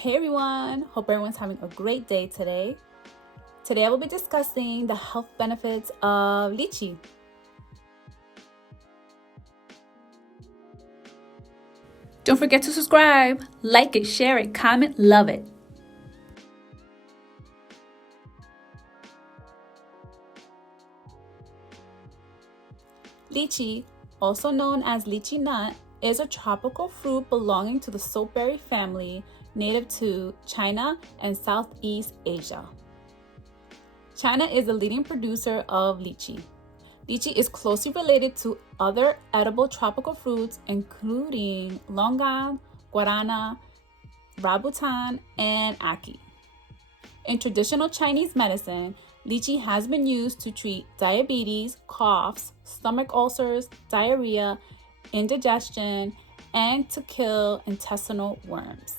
Hey everyone, hope everyone's having a great day today. Today I will be discussing the health benefits of lychee. Don't forget to subscribe, like it, share it, comment, love it. Lychee, also known as lychee nut, is a tropical fruit belonging to the soapberry family, native to China and Southeast Asia. China is the leading producer of lychee. Lychee is closely related to other edible tropical fruits, including longan, guarana, rambutan, and ackee. In traditional Chinese medicine, lychee has been used to treat diabetes, coughs, stomach ulcers, diarrhea, indigestion, and to kill intestinal worms.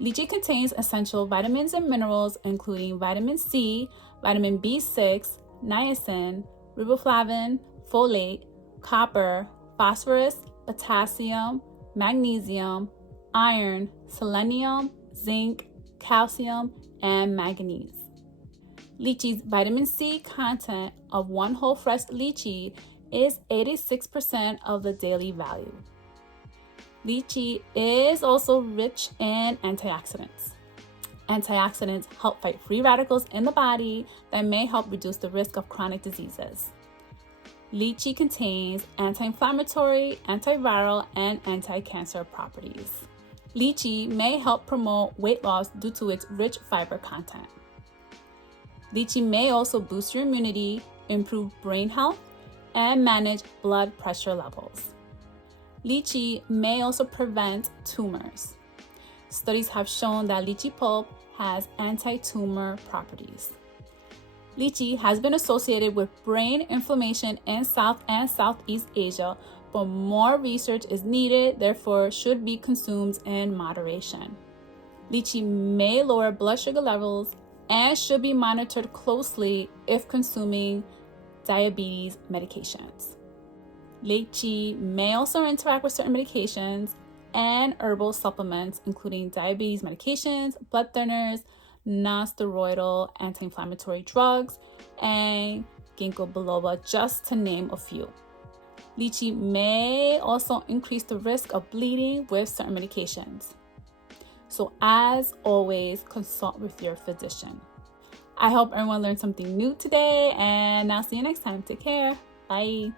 Lychee contains essential vitamins and minerals, including vitamin C, vitamin B6, niacin, riboflavin, folate, copper, phosphorus, potassium, magnesium, iron, selenium, zinc, calcium, and manganese. Lychee's vitamin C content of one whole fresh lychee is 86% of the daily value. Lychee is also rich in antioxidants. Antioxidants help fight free radicals in the body that may help reduce the risk of chronic diseases. Lychee contains anti-inflammatory, antiviral, and anti-cancer properties. Lychee may help promote weight loss due to its rich fiber content. Lychee may also boost your immunity, improve brain health, and manage blood pressure levels. Lychee may also prevent tumors. Studies have shown that lychee pulp has anti-tumor properties. Lychee has been associated with brain inflammation in South and Southeast Asia, but more research is needed, therefore should be consumed in moderation. Lychee may lower blood sugar levels and should be monitored closely if consuming diabetes medications. Lychee may also interact with certain medications and herbal supplements, including diabetes medications, blood thinners, non-steroidal anti-inflammatory drugs, and ginkgo biloba, just to name a few. Lychee may also increase the risk of bleeding with certain medications. So as always, consult with your physician. I hope everyone learned something new today, and I'll see you next time. Take care. Bye.